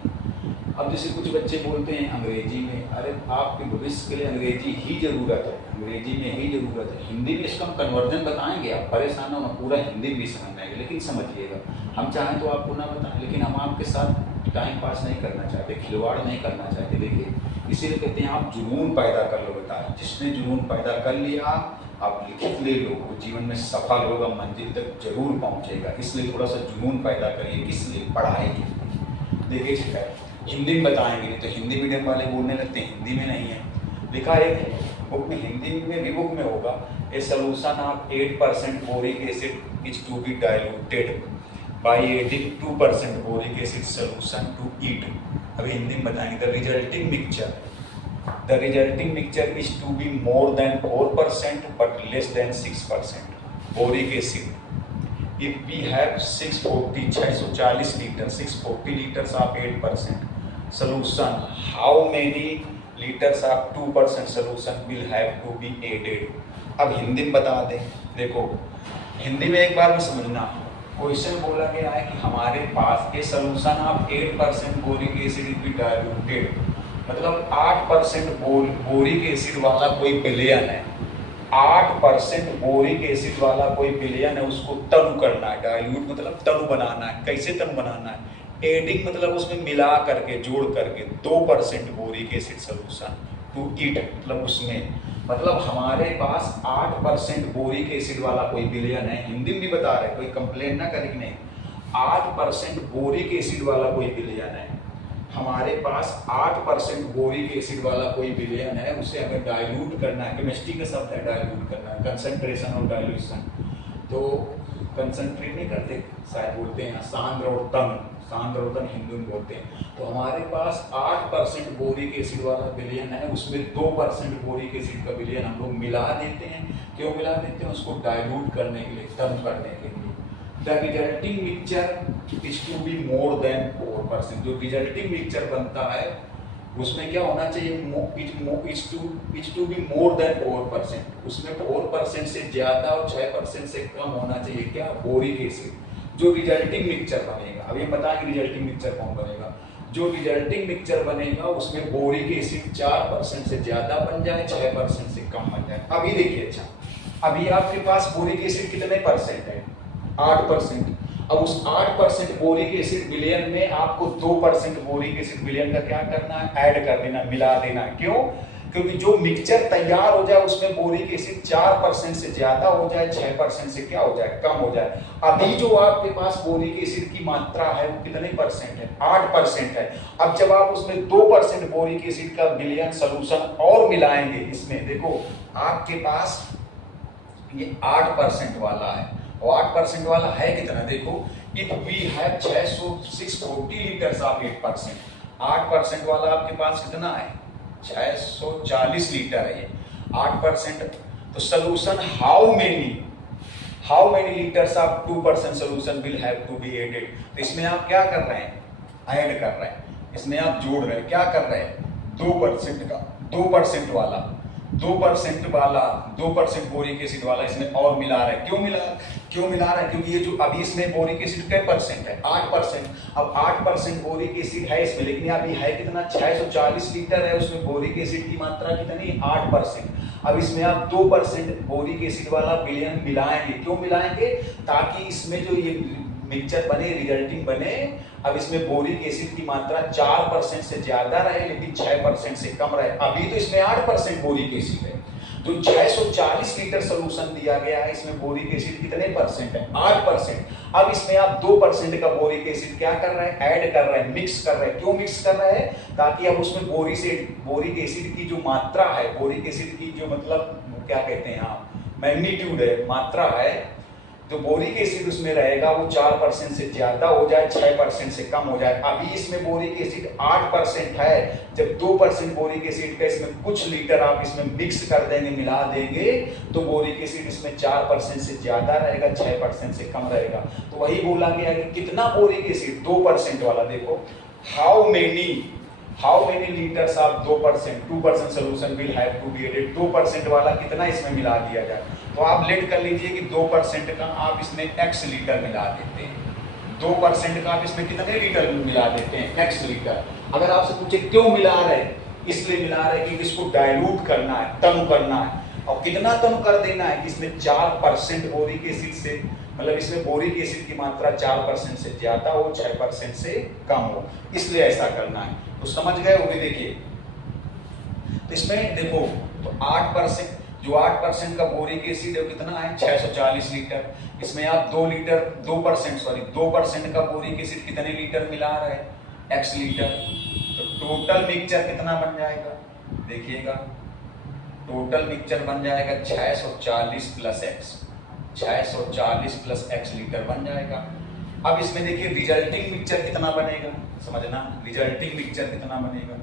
अब जैसे कुछ बच्चे बोलते हैं अंग्रेजी में, अरे आपके भविष्य के लिए अंग्रेजी ही ज़रूरत है, अंग्रेजी में ही ज़रूरत है। हिंदी में इसका हम कन्वर्जन बताएंगे, आप परेशान हो ना, पूरा हिंदी में भी समझ आएंगे, लेकिन समझिएगा हम चाहें तो आपको ना बताएं, लेकिन हम आपके साथ टाइम पास नहीं करना चाहते, खिलवाड़ नहीं करना चाहते। देखिए इसीलिए कहते हैं आप जुनून पैदा कर लो बेटा, जिसने जुनून पैदा कर लिया आप लिखित ले लो, वो जीवन में सफल होगा, मंजिल तक जरूर पहुंचेगा। इसलिए थोड़ा सा जुनून पैदा करिए, किस लिए? पढ़ाई के लिए। देखिए ठीक है, हिंदी में बताएंगे तो हिंदी मीडियम वाले बोलने लगते हैं, हिंदी में नहीं है लिखा है बुक में, हिंदी में भी बुक में होगा। A solution of 8% boric acid is to be diluted by adding 2% boric acid solution to it. अभी हिंदी में बताएंगे, the resulting mixture is to be more than 4% but less than 6% boric acid. If we have 640 liters, 640 liters of 8% solution, how many liters of 2% solution will have to be added? अब हिंदी में बता दें, देखो हिंदी में एक बार में समझना। क्वेश्चन बोला गया है कि हमारे पास a solution of 8% boric acid is be diluted, मतलब 8% बोरिक एसिड वाला कोई विलयन है, 8% बोरिक एसिड वाला कोई विलयन है, उसको तनु करना है। डाइल्यूट मतलब तनु बनाना है। कैसे तनु बनाना है? एडिंग मतलब उसमें मिला करके, जोड़ करके 2% boric acid solution to it, मतलब उसमें, मतलब हमारे पास 8% बोरिक एसिड वाला कोई विलयन है। हिंदी में भी बता रहे, कोई कंप्लेन ना करें नहीं। 8% बोरिक एसिड वाला कोई विलयन है, हमारे पास 8% बोरिक एसिड वाला कोई विलयन है, उसे हमें डाइल्यूट करना है। केमिस्ट्री का शब्द है डाइल्यूट करना, कंसंट्रेशन और डाइल्यूशन। तो कंसंट्रेट नहीं करते, शायद बोलते हैं सांद्र और तन, सांद्र और तन हिंदी में बोलते हैं। तो हमारे पास 8% बोरिक एसिड वाला विलयन है, उसमें 2% बोरिक एसिड का विलयन हम लोग मिला देते हैं। क्यों मिला देते हैं? उसको डाइल्यूट करने के लिए, तन करने के लिए। The resulting mixture is to be more than 4%। जो रिजल्टिंग मिक्सचर बनता है उसमें क्या होना चाहिए? Is to be more than 4%, उसमें 4% से ज्यादा और 6% से कम होना चाहिए। क्या? Boric acid. जो रिजल्टिंग मिक्सचर बनेगा, अब ये बताएंगे रिजल्टिंग मिक्सचर कौन बनेगा। जो रिजल्टिंग मिक्सचर बनेगा उसमें बोरिक एसिड 4% से ज्यादा बन जाए, 6% से कम बन जाए। अभी देखिए, अच्छा अभी आपके पास बोरिक एसिड कितने परसेंट है? 8%। अब उस 8% बोरिक एसिड विलयन में आपको 2% बोरिक एसिड विलयन का क्या करना है? ऐड कर देना, मिला देना। क्यों? क्योंकि जो मिक्सचर तैयार हो जाए उसमें बोरिक एसिड 4% से ज्यादा हो जाए, 6% से क्या हो जाए? कम हो जाए। अभी जो आपके पास बोरिक एसिड की मात्रा है वो कितने परसेंट है? 8% है। अब जब आप उसमें 2% बोरिक एसिड का विलयन सोल्यूशन और मिलाएंगे, इसमें देखो आपके पास ये 8% वाला है, और 8% वाला है कितना? देखो, if we have 640 litres of 8%, 8% वाला आपके पास कितना है? 640 लीटर है ये 8%। तो solution how many litres of 2% solution will have to be added. तो इसमें आप क्या कर रहे हैं? ऐड कर रहे हैं, इसमें आप जोड़ रहे हैं। क्या कर रहे हैं? 2% का, 2% वाला 2% बोरिक एसिड वाला इसमें और मिला रहा है। क्यों मिला रहा है? क्योंकि ये जो अभी इसमें बोरिक एसिड क्या परसेंट है? 8%। अब 8% बोरिक एसिड है इसमें, लेकिन अभी है कितना? 640 लीटर है, उसमें बोरिक एसिड की मात्रा कितनी? 8%। अब इसमें आप 2% बोरिक एसिड वाला विलयन मिलाएंगे। क्यों मिलाएंगे? ताकि इसमें जो ये मिक्सचर बने, रिजल्टिंग बने। अब इसमें बोरिक एसिड की मात्रा 4% से ज्यादा रहे लेकिन 6% से कम रहे। अभी तो इसमें 8% बोरिक एसिड है, तो 640 लीटर सोल्यूशन दिया गया है, इसमें बोरिक एसिड कितने परसेंट है? 8%। अब इसमें आप 2% का बोरिक एसिड क्या कर रहे हैं? ऐड कर रहे हैं, मिक्स कर रहे हैं। क्यों मिक्स कर रहे हैं? ताकि अब उसमें बोरिक एसिड की जो मात्रा है, बोरिक एसिड की जो मतलब क्या कहते हैं आप, मैग्नीट्यूड है, मात्रा है, तो बोरिक एसिड उसमें रहेगा वो 4% से ज्यादा हो जाए, 6% से कम हो जाए। अभी इसमें बोरिक एसिड 8% है, जब 2% बोरिक एसिड का इसमें कुछ लीटर आप इसमें मिक्स कर देंगे, मिला देंगे, तो बोरिक एसिड इसमें 4% से ज्यादा रहेगा, 6% से कम रहेगा। तो वही बोला गया कि कितना बोरिक एसिड? 2% वाला। देखो how many litres of 2% solution will have to be added. 2% वाला कितना इसमें मिला दिया जाए? तो आप लेट कर लीजिए कि 2% का आप इसमें x लीटर मिला देते हैं। 2% का आप इसमें कितने लीटर मिला देते हैं? x litre. अगर आपसे पूछे क्यों मिला रहे, इसलिए मिला रहे कि इसको डाइल्यूट करना है, तनु करना है। और कितना तनु कर देना है कि इसमें 4% बोरिक एसिड से, मतलब इसमें बोरिक एसिड की मात्रा 4% से ज्यादा हो, 6% से कम हो, इसलिए ऐसा करना है। तो समझ गए होंगे। देखिए तो इसमें देखो, तो 8%, जो 8% का बोरिक एसिड है कितना है? 640 लीटर। इसमें आप 2% का बोरिक एसिड कितने लीटर मिला रहे हैं? x litre. तो टोटल मिक्सचर कितना बन जाएगा? देखिएगा, टोटल मिक्सचर बन जाएगा 640 plus x, 640 plus x litre बन जाएगा। अब इसमें देखिए रिजल्टिंग मिक्सचर कितना बनेगा, समझना। रिजल्टिंग मिक्सचर कितना बनेगा?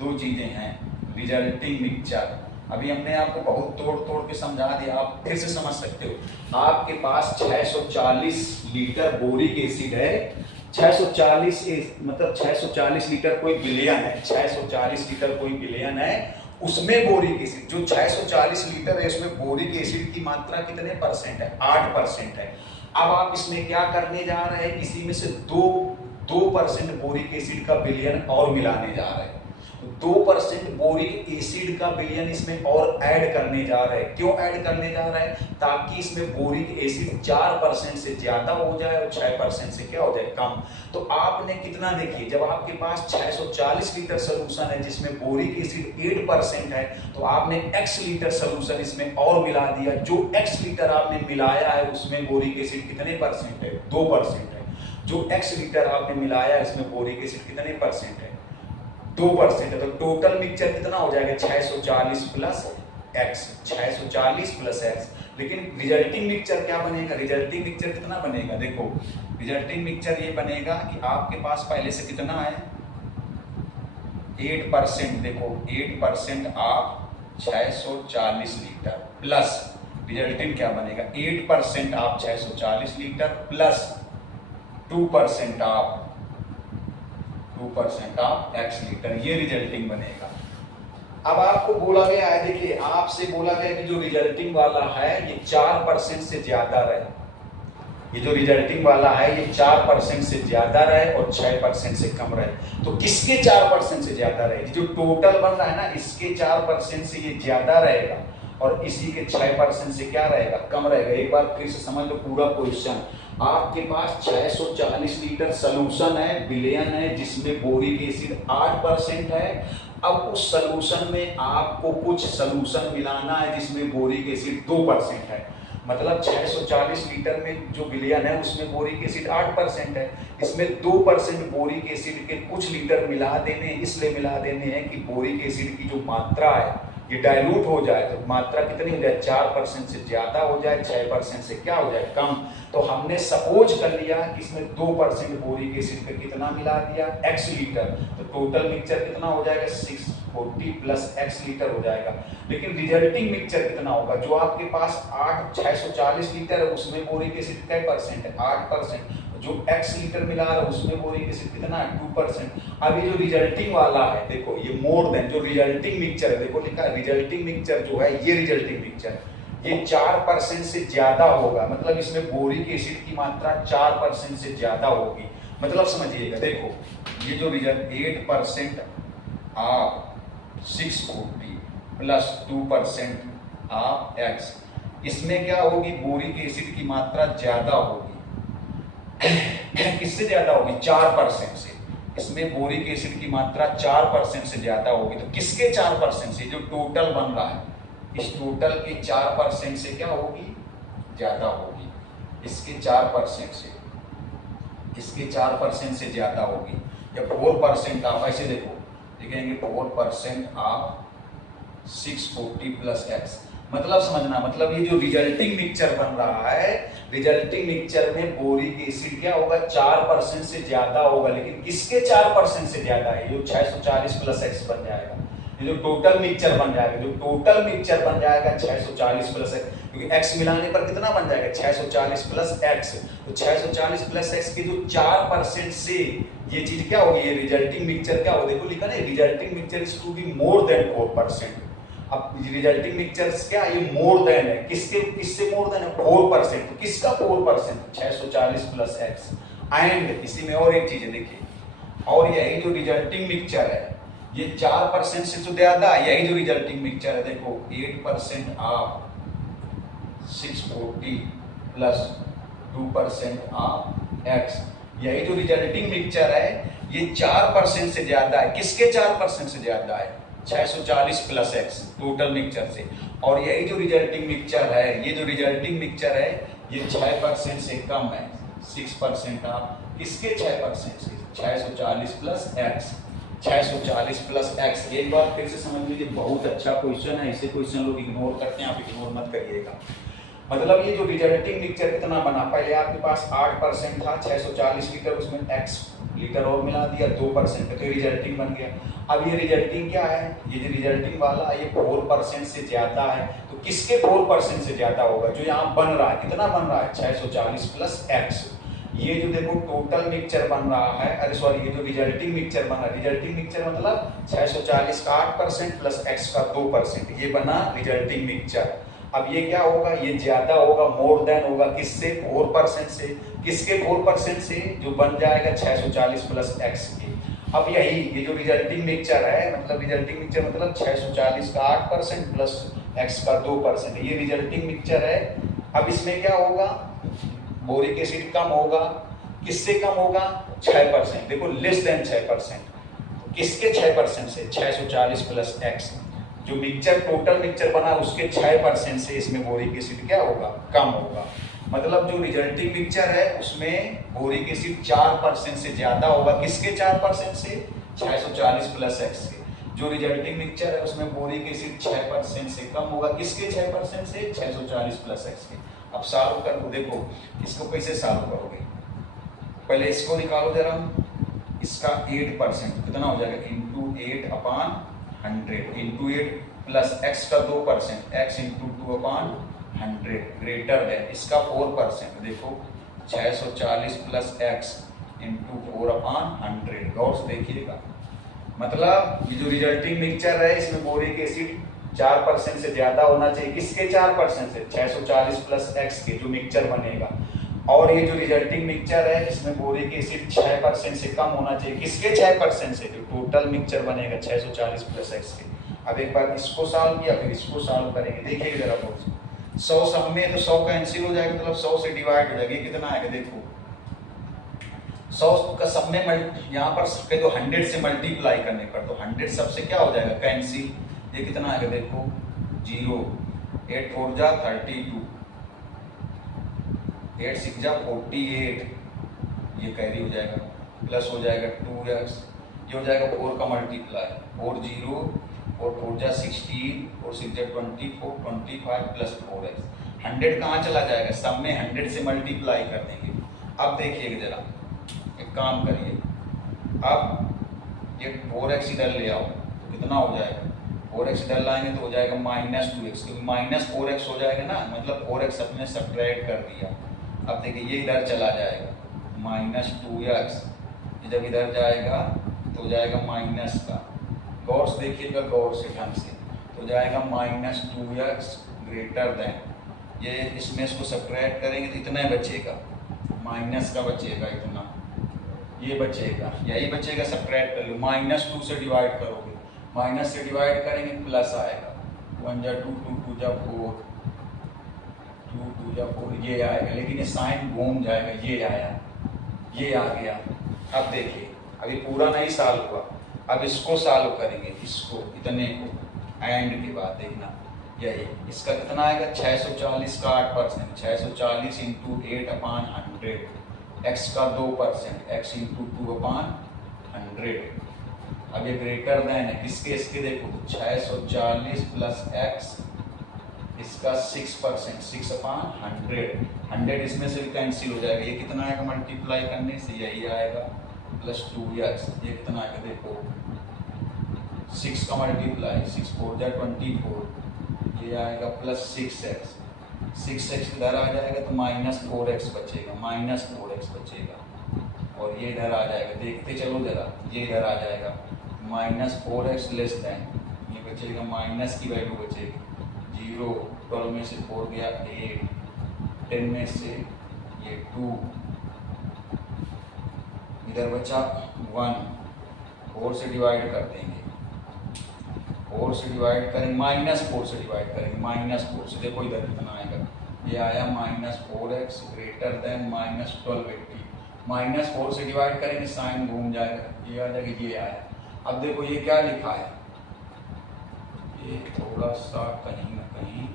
दो चीजें हैं, रिजल्टिंग मिक्सचर। अभी हमने आपको बहुत तोड़ के समझा दिया, आप फिर से समझ सकते हो। आपके पास 640 लीटर बोरिक एसिड है, 640 मतलब 640 लीटर कोई बिलियन है, 640 लीटर कोई बिलियन है, उसमें बोरिक एसिड जो 640 लीटर है उसमें बोरिक एसिड की मात्रा कितने परसेंट है? 8% है। अब आप इसमें क्या करने जा रहे हैं? इसी में से 2% बोरिक एसिड का बिलियन और मिलाने जा रहे हैं। 2% बोरिक एसिड का बिलियन इसमें और ऐड करने जा रहे हैं। क्यों ऐड करने जा रहे हैं? ताकि इसमें बोरिक एसिड 4% से ज्यादा हो जाए और 6% से क्या हो जाए? कम। तो आपने कितना, देखिए जब आपके पास 640 लीटर सोल्यूशन है जिसमें बोरिक एसिड 8% है, तो आपने x लीटर सोल्यूशन इसमें और मिला दिया। जो x लीटर आपने मिलाया है उसमें बोरिक एसिड कितने परसेंट है? 2% है। जो x लीटर आपने मिलाया है इसमें बोरिक एसिड कितने परसेंट है? 2% है। तो टोटल मिक्सचर कितना हो जाएगा? 640 प्लस x, 640 प्लस x। लेकिन रिजल्टिंग मिक्सचर क्या बनेगा? रिजल्टिंग मिक्सचर कितना बनेगा? देखो रिजल्टिंग मिक्सचर ये बनेगा कि आपके पास पहले से कितना है? 8%। देखो 8% आप 640 लीटर प्लस रिजल्टिंग क्या बनेगा? 8% आप 640 लीटर प्लस 2% आप x लीटर, ये रिजल्टिंग बनेगा। अब आपको बोला गया है, देखिए आपसे बोला गया कि जो रिजल्टिंग वाला है ये 4% से ज्यादा रहे। ये जो रिजल्टिंग वाला है ये 4% से ज्यादा रहे और 6% से कम रहे। तो किसके 4% से ज्यादा रहे? जो टोटल बन रहा है ना, इसके 4% से ये ज्यादा रहेगा और इसी के 6% से क्या रहेगा? कम रहेगा। एक बार फिर से समझ लो पूरा क्वेश्चन। आपके पास 640 लीटर सोल्यूशन है, बिलियन है, जिसमें बोरिक एसिड 8% है। अब उस सोल्यूशन में आपको कुछ सोल्यूशन मिलाना है जिसमें बोरिक एसिड 2% है। मतलब 640 लीटर में जो बिलियन है उसमें बोरिक एसिड 8% है। इसमें 2% बोरिक एसिड के कुछ लीटर मिला देने, इसलिए मिला देने हैं कि बोरिक एसिड की जो मात्रा है ये डाइल्यूट हो जाए। तो मात्रा कितनी हो जाए? 4% से ज्यादा हो जाए, 6% से क्या हो जाए? कम। तो हमने सपोज कर लिया कि इसमें 2% बोरिक एसिड पे कितना मिला दिया? x litre. तो टोटल मिक्सचर कितना हो जाएगा? 640 प्लस x लीटर हो जाएगा। लेकिन रिजल्टिंग मिक्सचर कितना होगा? जो आपके पास 640 लीटर है उसमें बोरिक एसिड क्या परसेंट है? 8%। जो x लीटर मिला रहा है उसमें बोरिक एसिड कितना है? 2%। अभी जो रिजल्टिंग वाला है, देखो ये मोर देन जो रिजल्टिंग मिक्सचर है, देखो लिखा है रिजल्टिंग मिक्सचर जो है ये रिजल्टिंग मिक्सचर ये 4% से ज्यादा होगा। मतलब इसमें बोरिक एसिड की मात्रा 4% से ज्यादा होगी। मतलब समझिएगा, देखो ये जो रिजल्ट 8% आप 640 प्लस 2% आप x, इसमें क्या होगी? बोरिक एसिड की मात्रा ज्यादा होगी। किससे ज्यादा होगी? 4% से। इसमें बोरिक एसिड की मात्रा 4% से ज्यादा होगी। तो किसके 4% से? जो टोटल बन रहा है इस टोटल के 4% से क्या होगी? ज्यादा होगी। इसके 4% से, इसके 4% से ज्यादा होगी। या 4% आप ऐसे देखो, लिखेंगे 4% ऑफ 640 प्लस एक्स। मतलब समझना, मतलब ये जो रिजल्टिंग मिक्सचर बन रहा है, रिजल्टिंग मिक्सचर में बोरिक एसिड क्या होगा? 4% से ज्यादा होगा। लेकिन किसके 4% से ज्यादा है? ये 640 प्लस एक्स बन जाएगा। ये जो टोटल मिक्सचर बन जाएगा, जो टोटल मिक्सचर बन जाएगा 640 प्लस एक्स, क्योंकि एक्स मिलाने पर कितना बन जाएगा? 640 प्लस एक्स। तो 640 प्लस एक्स की जो 4% से ये चीज क्या होगी? ये रिजल्टिंग मिक्सचर क्या हो? देखो लिखा है resulting mixture is to be more than 4%। अब रिजल्टिंग मिक्सचर्स क्या? ये मोर देन है। किसके? किससे मोर देन है? 4%। तो किसका 4%? 640 प्लस एक्स। एंड इसी में और एक चीज है, देखिए, और यही जो रिजल्टिंग मिक्सचर है ये 4% से तो ज्यादा, यही जो रिजल्टिंग मिक्सचर है देखो 8% ऑफ 640 प्लस 2% ऑफ एक्स, यही जो रिजल्टिंग मिक्सचर है ये 4% से ज्यादा है। किसके 4% से ज्यादा है? 640 प्लस एक्स टोटल मिक्सचर से। और यही जो रिजल्टिंग मिक्सचर है, ये जो रिजल्टिंग मिक्सचर है ये 6% से कम है। 6% ऑफ किसके 6% से? 640 प्लस एक्स। 640 plus x. एक बार फिर से समझ लीजिए, बहुत अच्छा क्वेश्चन है। इसे क्वेश्चन लोग इग्नोर करते हैं, आप इग्नोर मत करिएगा। मतलब ये जो रिजल्टिंग मिक्सचर कितना बना? पहले आपके पास 8% था, 640 लीटर, उसमें एक्स लीटर और मिला दिया 2%, तो ये रिजल्टिंग बन गया। अब ये रिजल्टिंग क्या है? ये जो रिजल्टिंग वाला ये 4% से ज्यादा है। तो किसके 4% से ज्यादा होगा? जो यहाँ बन रहा है, कितना बन रहा है? 640 प्लस एक्स। ये जो देखो टोटल मिक्सचर बन रहा है, अरे सॉरी, ये जो रिजल्टिंग मिक्सचर बना, रिजल्टिंग मिक्सचर मतलब 640 का 8% प्लस एक्स का 2%, ये बना रिजल्टिंग मिक्सचर। अब ये क्या होगा? ये ज्यादा होगा, मोर देन होगा। किससे? 4% से। किसके 4% से? जो बन जाएगा 640 प्लस एक्स के। अब यही ये जो रिजल्टिंग मिक्सचर है, मतलब रिजल्टिंग मिक्सचर मतलब 640 का 8% प्लस एक्स का 2%, ये रिजल्टिंग मिक्सचर है। अब इसमें क्या होगा? बोरिक एसिड कम होगा। किससे कम होगा? 6%। देखो लेस देन 6%। किसके 6% से? 640 प्लस एक्स। जो मिक्सचर टोटल मिक्सचर बना उसके 6% से इसमें बोरिक एसिड क्या होगा? कम होगा। मतलब जो रिजल्टिंग मिक्सचर है उसमें बोरिक एसिड 4% से ज्यादा होगा। किसके 4% से? 640 प्लस एक्स के। जो रिजल्टिंग मिक्सचर है उसमें बोरिक एसिड 6% से कम होगा। किसके 6% से? 640 प्लस एक्स के। अब सॉल्व कर दो, देखो इसको कैसे सॉल्व करोगे? पहले इसको निकालो जरा। इसका 8% कितना हो जाएगा? इंटू 8/100 इंटू 8 प्लस एक्स का 2%, एक्स इंटू 2/100 ग्रेटर देन इसका 4%। देखो 640 प्लस एक्स इंटू 4/100। गौर से देखिएगा, मतलब ये जो रिजल्टिंग मिक्सचर है इसमें बोरिक एसिड 4% से ज्यादा होना चाहिए। किसके 4% से? 640 प्लस एक्स के जो मिक्सचर बनेगा। और ये जो रिजल्टिंग मिक्सचर है इसमें बोरिक एसिड 6% से कम होना चाहिए। किसके 6% से? जो टोटल मिक्सचर बनेगा 640 प्लस एक्स के। अब एक बार इसको सॉल्व किया, फिर इसको सॉल्व करेंगे। देखिए जरा बहुत 100 सब में तो 100 कैंसिल हो जाएगा, मतलब 100 से डिवाइड हो जाएगा। ये कितना आएगा? देखो 100 का सब में यहाँ पर सबके तो 100 से मल्टीप्लाई करने पर तो 100 सबसे क्या हो जाएगा? कैंसिल। ये कितना आएगा? देखो 0, 8 4 जा 32, 8 6 जा 48, ये कैरी हो जाएगा, प्लस हो जाएगा 2x, ये हो जाएगा 4 का मल्टीप्लाई, 4 0 और 4 जा 16 और 6 जा 24, 25 प्लस 4x। 100 कहाँ चला जाएगा? सब में 100 से मल्टीप्लाई कर देंगे। अब देखिएगा जरा, एक काम करिए, अब ये 4x इधर ले आओ तो कितना हो जाएगा? 4x इधर लाएंगे तो हो जाएगा -2x, क्योंकि -4x हो जाएगा ना, मतलब 4x अपने सब्ट्रैक्ट कर दिया। अब देखिए ये इधर चला जाएगा -2x, जब इधर जाएगा तो हो जाएगा माइनस का, गौर से देखिएगा, गौर से ढंग से, तो जाएगा -2x ग्रेटर देन, ये इसमें इसको सब्ट्रैक्ट करेंगे तो इतना बचेगा, माइनस का बचेगा इतना, ये बचेगा, यही बचेगा, सब्ट्रैक्ट कर लो, -2 से डिवाइड करोगे, माइनस से डिवाइड करेंगे प्लस आएगा, 1 जा 2, 2 2 जा 4, 2 2 जा 4, ये आएगा, लेकिन ये साइन घूम जाएगा, ये आया, ये आ गया। अब देखिए अभी पूरा नहीं सॉल्व हुआ, अब इसको सॉल्व करेंगे, इसको इतने को एंड के बाद देखना यही इसका कितना आएगा 640 का 8%, 640 इंटू 8/100, x का 2%, x इंटू 2/100। अब ये ग्रेटर देन है किसके, इसके देखो 640 प्लस x, इसका 6%, 6/100, 100 इसमें से भी कैंसिल हो जाएगा, ये कितना आएगा मल्टीप्लाई करने से यही आएगा प्लस 2x, ये कितना आएगा देखो 6 का मल्टीप्लाई 6 4 जा 24, ये आएगा प्लस 6x, 6x इधर आ जाएगा तो -4x बचेगा, -4x बचेगा, और ये इधर आ जाएगा, देखते चलो जरा, ये इधर आ जाएगा -4x लेस देन, ये बचेगा माइनस की वैल्यू बचेगी 0, 12 में से 4 गया 8, 10 में से ये 2, इधर बचा 1, 4 से डिवाइड कर देंगे, 4 से डिवाइड करेंगे, -4 से डिवाइड करेंगे, -4 से, देखो इधर कितना आएगा, ये आया -4x ग्रेटर देन -1280, -4 से डिवाइड करेंगे साइन घूम जाएगा, ये आ जाएगा, ये आया। अब देखो ये क्या लिखा है, ये थोड़ा सा कहीं ना कहीं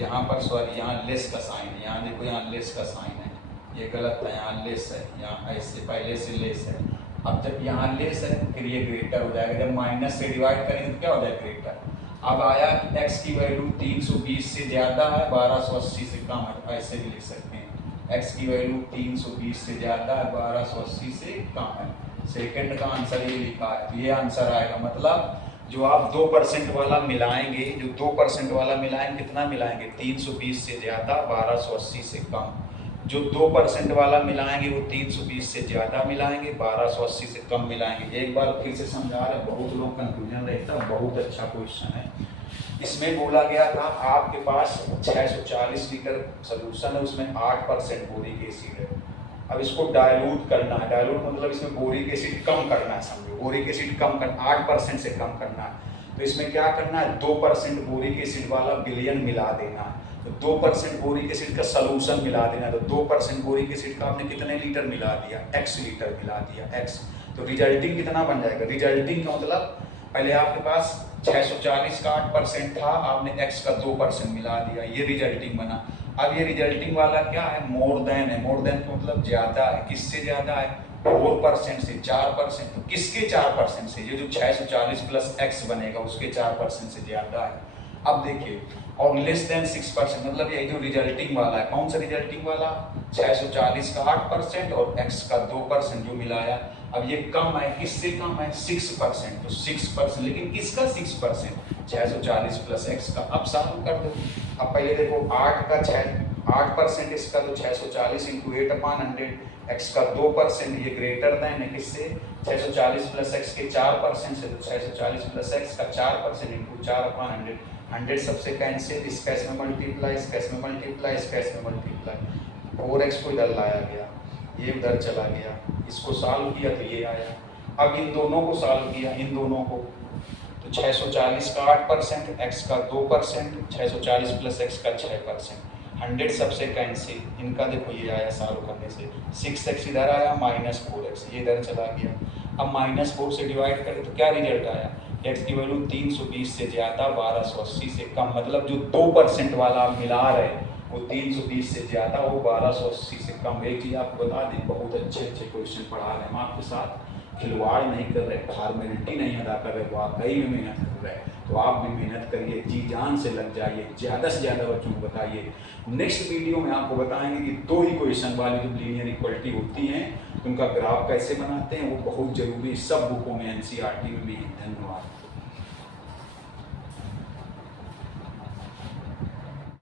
यहाँ पर सॉरी, यहाँ लेस का साइन है, यहाँ देखो यहाँ लेस का साइन है, ये गलत है, यहाँ लेस है, यहाँ ऐसे पहले से लेस है। अब जब यहाँ लेस है फिर ये ग्रेटर हो जाएगा, जब माइनस से डिवाइड करेंगे तो क्या हो जाएगा ग्रेटर। अब आया x की वैल्यू 320 से ज़्यादा है, 1280 से कम है, ऐसे भी लिख सकते हैं, x की वैल्यू 320 से ज़्यादा है, 1280 से कम है, सेकंड का आंसर ये लिखा है, तो ये आंसर आएगा। मतलब जो आप 2% वाला मिलाएंगे, जो 2% वाला मिलाएंगे कितना मिलाएंगे 320 से ज़्यादा, 1280 से कम, जो 2% वाला मिलाएंगे वो 320 से ज़्यादा मिलाएंगे, 1280 से कम मिलाएंगे। एक बार फिर से समझा रहे, बहुत लोग कंफ्यूजन रहता है, बहुत अच्छा क्वेश्चन है। इसमें बोला गया था आपके पास 640 लीटर सोल्यूशन है, उसमें 8% बोरिक एसिड है। अब इसको डायलूट करना है, डायलूट मतलब इसमें बोरिक एसिड कम करना है, समझो बोरिक एसिड कम करना, 8% से कम करना है। तो इसमें क्या करना है, 2% बोरिक एसिड वाला विलयन मिला देना है, तो 2% बोरिक एसिड का सॉल्यूशन मिला देना है। तो 2% बोरिक एसिड का आपने कितने लीटर मिला दिया, x लीटर मिला दिया, x। तो रिजल्टिंग कितना बन जाएगा, रिजल्टिंग का मतलब पहले आपके पास 640 का 8% था, आपने x का 2% मिला दिया, ये रिजल्टिंग बना। अब ये रिजल्टिंग वाला क्या है, मोर देन है, मोर देन का मतलब ज्यादा है, किससे ज्यादा है 4% से, 4%। तो किसके 4% से, ये जो 640 प्लस x बनेगा उसके 4% से ज्यादा है। अब देखिए, और लेस देन 6%, मतलब ये जो रिजल्टिंग वाला है, कौन सा रिजल्टिंग वाला 640 का 8% और x का 2% जो मिलाया। अब ये कम है, किससे कम है 6%, तो 6%, लेकिन किसका 6%, 640 प्लस x का। अब सॉल्व कर दो, अब पहले देखो 8% इसका, तो 640 इंटू 8/100, x का 2%, ये ग्रेटर देन है किससे 640 प्लस x के 4% से, तो 640 प्लस x का 4% इंटू 4/100, 100 सबसे कैंसिल, इसका इसमें मल्टीप्लाई, इसका इसमें मल्टीप्लाई, इसका इसमें मल्टीप्लाई, 4x को इधर लाया गया, ये उधर चला गया, इसको सॉल्व किया तो ये आया। अब इन दोनों को सॉल्व किया, इन दोनों को, तो 640 का 8%, x का 2%, 640 प्लस x का 6%, 100 सबसे कैंसिल, इनका देखो ये आया सॉल्व करने से, 6x इधर आया, -4x ये इधर चला गया। अब -4 से डिवाइड करें तो क्या रिजल्ट आया, x की वैल्यू 320 से ज़्यादा, 1280 से कम, मतलब जो 2% वाला आप मिला रहे वो 320 से ज़्यादा, वो 1280 से कम। एक चीज़ आपको बता दें, बहुत अच्छे क्वेश्चन पढ़ा रहे हैं हम आपके साथ, खिलवाड़ नहीं कर रहे, फॉर्मेलिटी नहीं अदा कर रहे, वाकई में मेहनत कर रहे हैं। तो आप भी मेहनत करिए, जी जान से लग जाइए, ज़्यादा से ज़्यादा बच्चों को बताइए। नेक्स्ट वीडियो में आपको बताएंगे कि 2 ही क्वेश्चन वाली जो लीनियर इक्वलिटी होती हैं उनका ग्राफ कैसे बनाते हैं, वो बहुत जरूरी, सब बुकों में NCERT में भी है। धन्यवाद।